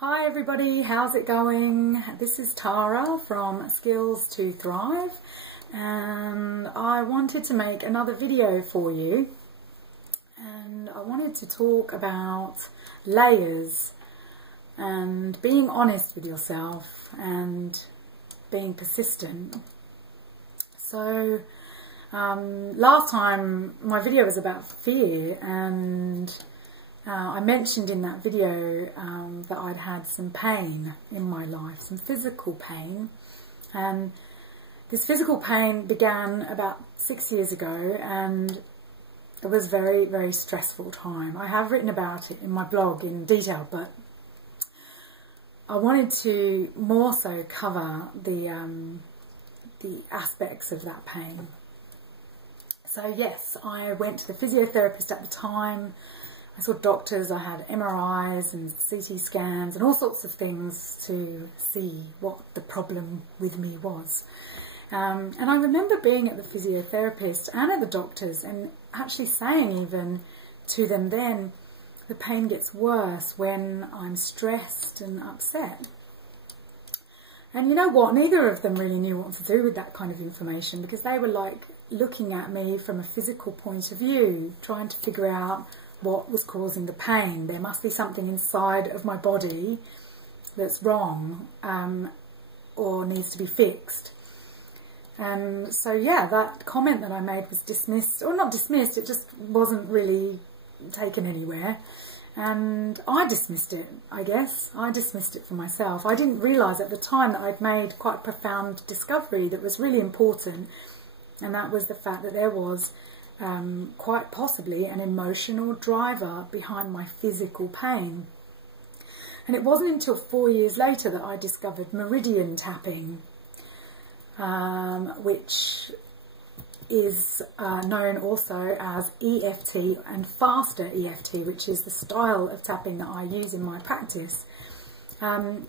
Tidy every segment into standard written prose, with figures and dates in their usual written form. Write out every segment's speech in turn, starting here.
Hi everybody, how's it going? This is Tara from Skills to Thrive, and I wanted to make another video for you, and I wanted to talk about layers and being honest with yourself and being persistent. So last time my video was about fear, and I mentioned in that video that I'd had some pain in my life, some physical pain, and this physical pain began about 6 years ago, and it was a very, very stressful time. I have written about it in my blog in detail, but I wanted to more so cover the aspects of that pain. So yes, I went to the physiotherapist at the time. I saw doctors, I had MRIs and CT scans and all sorts of things to see what the problem with me was. And I remember being at the physiotherapist and at the doctors and actually saying even to them then, the pain gets worse when I'm stressed and upset. And you know what, neither of them really knew what to do with that kind of information, because they were like looking at me from a physical point of view, trying to figure out what was causing the pain. There must be something inside of my body that's wrong or needs to be fixed. And so yeah, that comment that I made was dismissed, or not dismissed, it just wasn't really taken anywhere. And I dismissed it, I guess. I dismissed it for myself. I didn't realise at the time that I'd made quite a profound discovery that was really important, and that was the fact that there was quite possibly an emotional driver behind my physical pain. And it wasn't until 4 years later that I discovered meridian tapping, which is known also as EFT and Faster EFT, which is the style of tapping that I use in my practice. And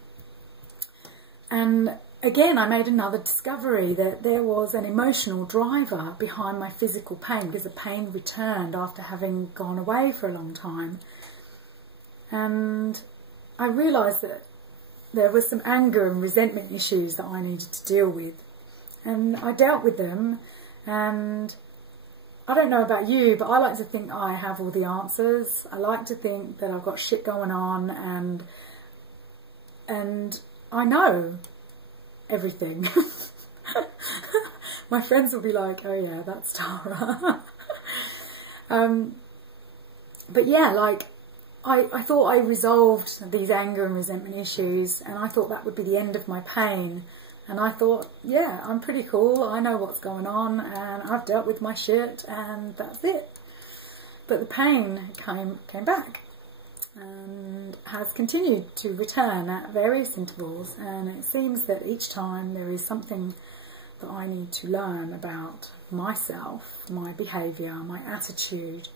again, I made another discovery that there was an emotional driver behind my physical pain, because the pain returned after having gone away for a long time. And I realised that there was some anger and resentment issues that I needed to deal with. And I dealt with them, and I don't know about you, but I like to think I have all the answers. I like to think that I've got shit going on, and I know everything. My friends will be like, oh yeah, that's Tara. But yeah, like I thought I resolved these anger and resentment issues, and I thought that would be the end of my pain. And I thought, yeah, I'm pretty cool, I know what's going on, and I've dealt with my shit, and that's it. But the pain came back, and has continued to return at various intervals, and it seems that each time there is something that I need to learn about myself, my behaviour, my attitude,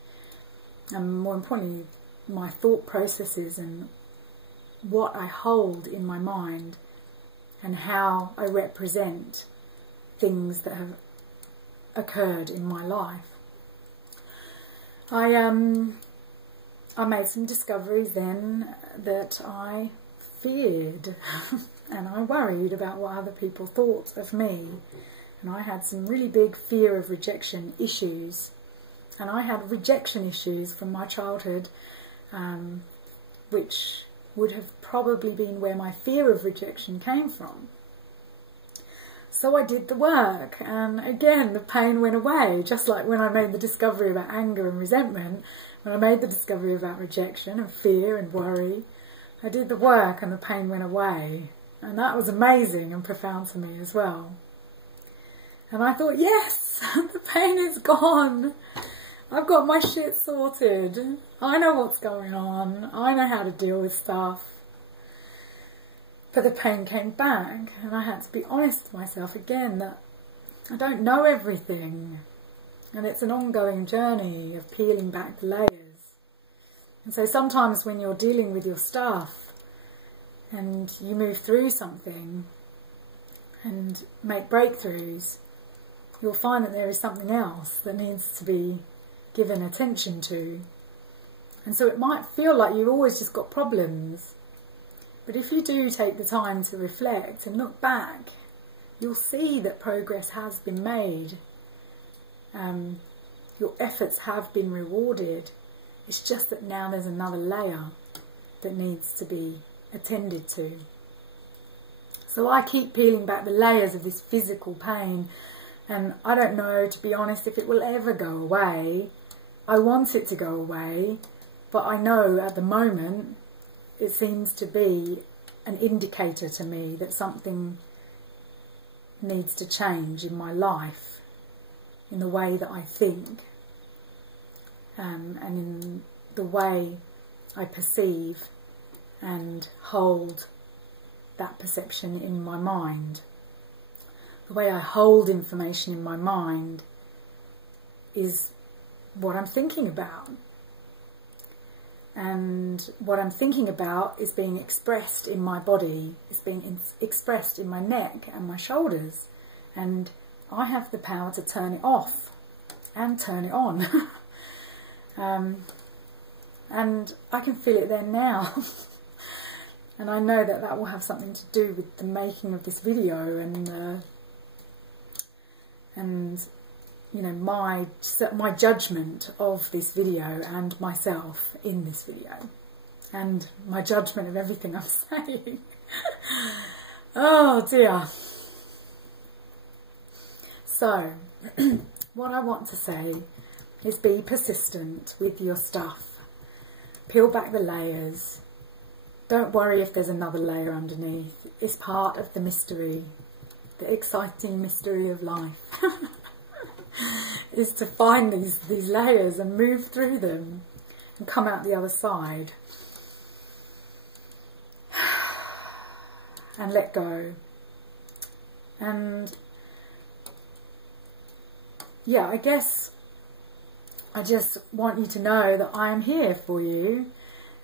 and more importantly, my thought processes and what I hold in my mind, and how I represent things that have occurred in my life. I made some discoveries then that I feared and I worried about what other people thought of me. And I had some really big fear of rejection issues. And I had rejection issues from my childhood, which would have probably been where my fear of rejection came from. So I did the work, and again the pain went away, just like when I made the discovery about anger and resentment. When I made the discovery about rejection and fear and worry, I did the work and the pain went away, and that was amazing and profound for me as well. And I thought, yes, the pain is gone. I've got my shit sorted. I know what's going on. I know how to deal with stuff. But the pain came back, and I had to be honest with myself again that I don't know everything. And it's an ongoing journey of peeling back the layers. And so sometimes when you're dealing with your stuff and you move through something and make breakthroughs, you'll find that there is something else that needs to be given attention to. And so it might feel like you've always just got problems, But if you do take the time to reflect and look back, you'll see that progress has been made. Your efforts have been rewarded. It's just that now there's another layer that needs to be attended to. So I keep peeling back the layers of this physical pain, and I don't know, to be honest, if it will ever go away. I want it to go away, but I know at the moment it seems to be an indicator to me that something needs to change in my life, in the way that I think, and in the way I perceive and hold that perception in my mind. The way I hold information in my mind is what I'm thinking about. And what I'm thinking about is being expressed in my body, is being expressed in my neck and my shoulders. And I have the power to turn it off and turn it on. And I can feel it there now. And I know that that will have something to do with the making of this video and you know, my judgment of this video and myself in this video, and my judgment of everything I'm saying. Oh dear. So what I want to say is be persistent with your stuff. Peel back the layers. Don't worry if there's another layer underneath. It's part of the mystery, the exciting mystery of life. Is to find these layers and move through them and come out the other side and let go. And yeah, I guess I just want you to know that I am here for you,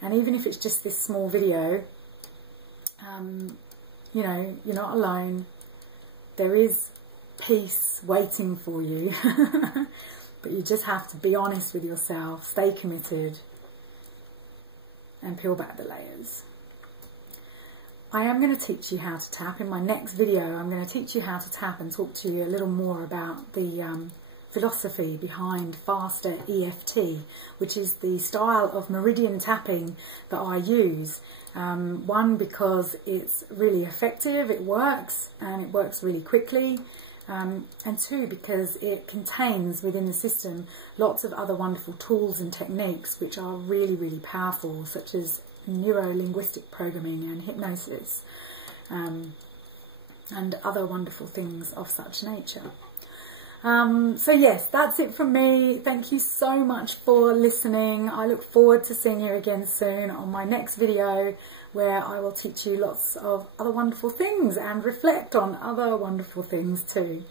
and even if it's just this small video, you know, you're not alone. There is peace waiting for you. But you just have to be honest with yourself, stay committed, and peel back the layers. I am going to teach you how to tap. In my next video I'm going to teach you how to tap and talk to you a little more about the philosophy behind Faster EFT, which is the style of meridian tapping that I use. One, because it's really effective, it works, and it works really quickly. And two, because it contains within the system lots of other wonderful tools and techniques which are really, really powerful, such as neuro-linguistic programming and hypnosis, and other wonderful things of such nature. So yes, that's it from me. Thank you so much for listening. I look forward to seeing you again soon on my next video, where I will teach you lots of other wonderful things and reflect on other wonderful things too.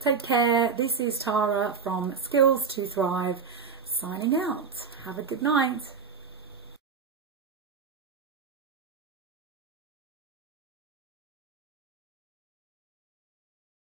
Take care. This is Tara from Skills to Thrive, signing out. Have a good night.